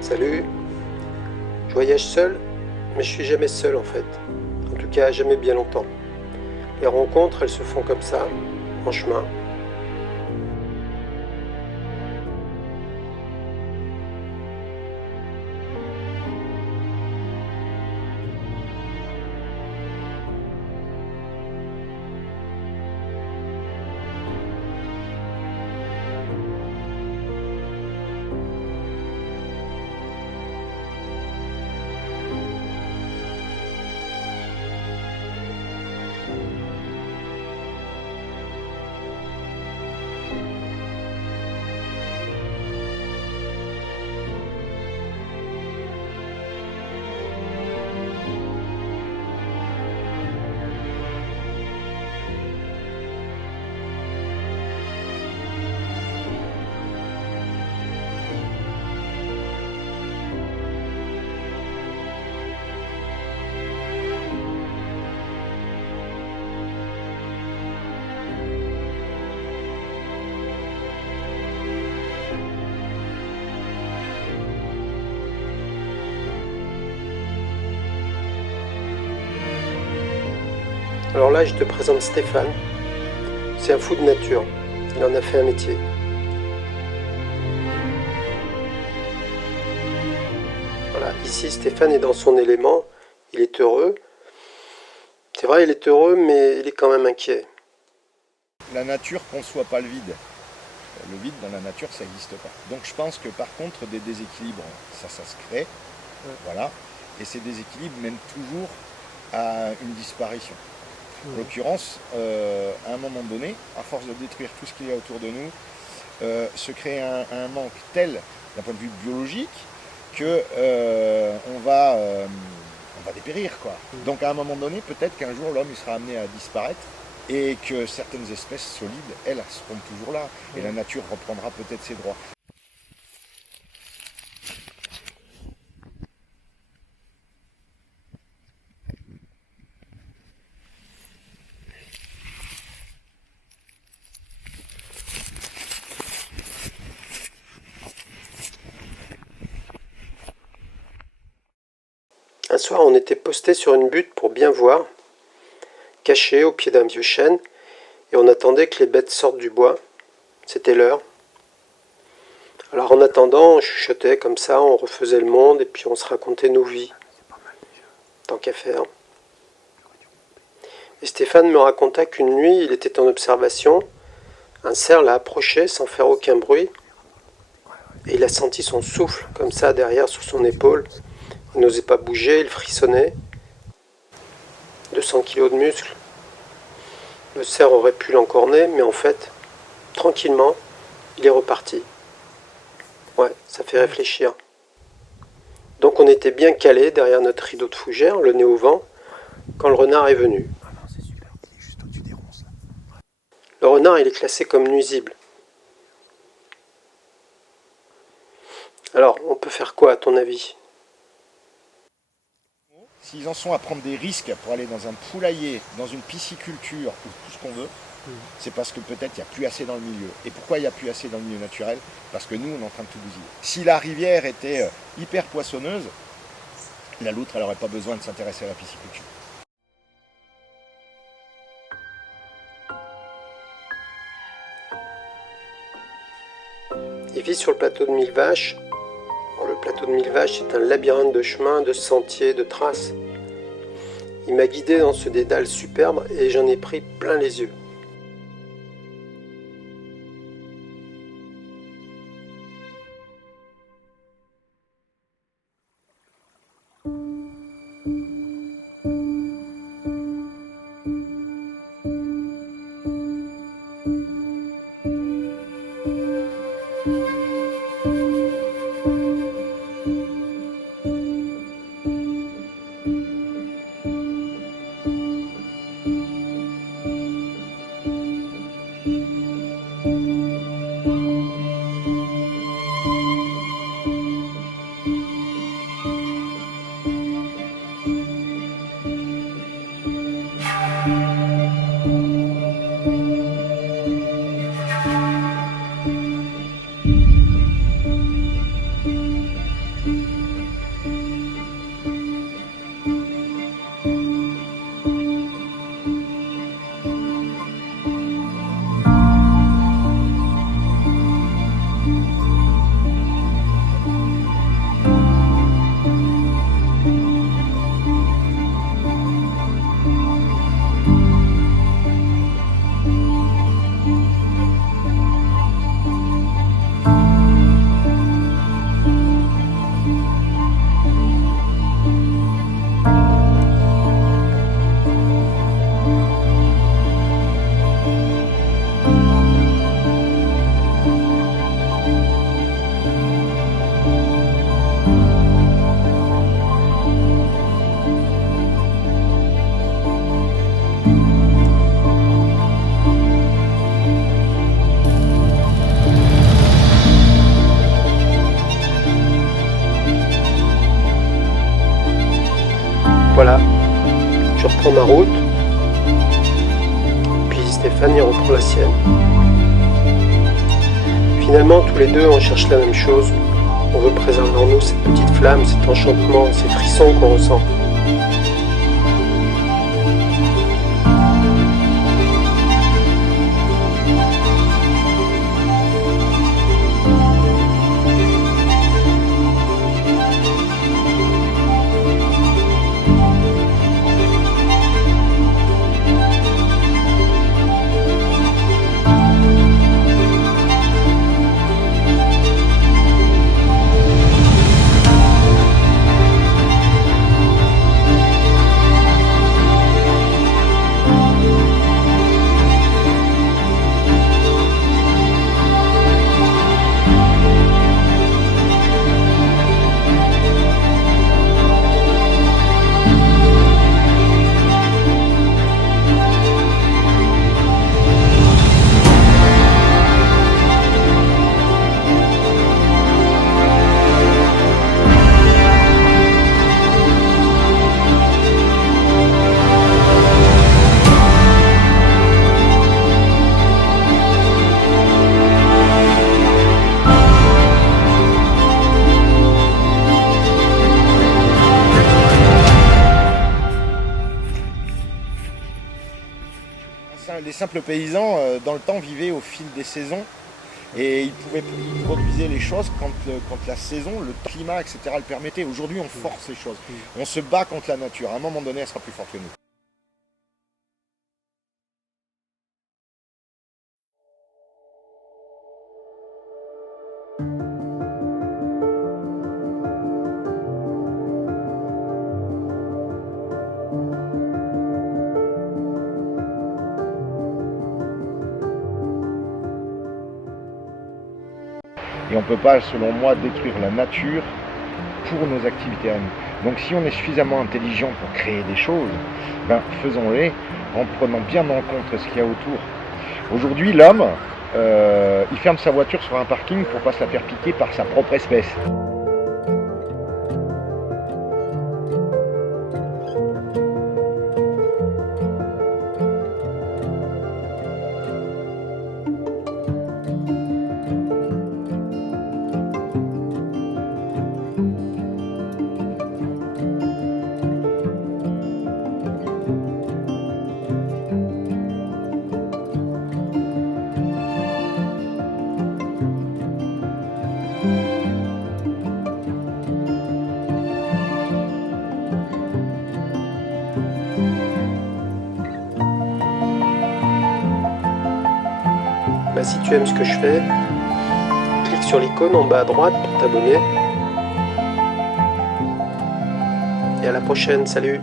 Salut, je voyage seul, mais je suis jamais seul en fait. En tout cas, jamais bien longtemps. Les rencontres, elles se font comme ça, en chemin. Alors là, je te présente Stéphane. C'est un fou de nature. Il en a fait un métier. Voilà, ici Stéphane est dans son élément. Il est heureux. C'est vrai, il est heureux, mais il est quand même inquiet. La nature ne conçoit pas le vide. Le vide dans la nature, ça n'existe pas. Donc je pense que par contre, des déséquilibres, ça se crée. Voilà. Et ces déséquilibres mènent toujours à une disparition. En l'occurrence, à un moment donné, à force de détruire tout ce qu'il y a autour de nous, se crée un manque tel, d'un point de vue biologique, que on va dépérir, quoi. Donc à un moment donné, peut-être qu'un jour l'homme il sera amené à disparaître et que certaines espèces solides, elles seront toujours là. Et la nature reprendra peut-être ses droits. Un soir, on était posté sur une butte pour bien voir, caché au pied d'un vieux chêne, et on attendait que les bêtes sortent du bois. C'était l'heure. Alors en attendant, on chuchotait comme ça, on refaisait le monde, et puis on se racontait nos vies. Tant qu'à faire. Et Stéphane me raconta qu'une nuit, il était en observation. Un cerf l'a approché sans faire aucun bruit. Et il a senti son souffle, comme ça, derrière, sur son épaule. Il n'osait pas bouger, il frissonnait. 200 kilos de muscles. Le cerf aurait pu l'encorner, mais en fait, tranquillement, il est reparti. Ouais, ça fait réfléchir. Donc on était bien calé derrière notre rideau de fougère, le nez au vent, quand le renard est venu. Le renard, il est classé comme nuisible. Alors, on peut faire quoi à ton avis ? S'ils en sont à prendre des risques pour aller dans un poulailler, dans une pisciculture, ou tout ce qu'on veut, c'est parce que peut-être il n'y a plus assez dans le milieu. Et pourquoi il n'y a plus assez dans le milieu naturel ? Parce que nous, on est en train de tout bousiller. Si la rivière était hyper poissonneuse, la loutre, elle n'aurait pas besoin de s'intéresser à la pisciculture. Il vit sur le plateau de Mille Vaches. Alors, le plateau de Mille Vaches, c'est un labyrinthe de chemins, de sentiers, de traces. Il m'a guidé dans ce dédale superbe et j'en ai pris plein les yeux. Voilà, je reprends ma route, puis Stéphane il reprend la sienne. Finalement, tous les deux, on cherche la même chose. On veut préserver en nous cette petite flamme, cet enchantement, ces frissons qu'on ressent. Les simples paysans, dans le temps, vivaient au fil des saisons et ils produisaient les choses quand la saison, le climat, etc. le permettait. Aujourd'hui, on force les choses. On se bat contre la nature. À un moment donné, elle sera plus forte que nous. Et on ne peut pas, selon moi, détruire la nature pour nos activités à nous. Donc si on est suffisamment intelligent pour créer des choses, faisons-les en prenant bien en compte ce qu'il y a autour. Aujourd'hui, l'homme, il ferme sa voiture sur un parking pour ne pas se la faire piquer par sa propre espèce. Si tu aimes ce que je fais, clique sur l'icône en bas à droite pour t'abonner. Et à la prochaine, salut!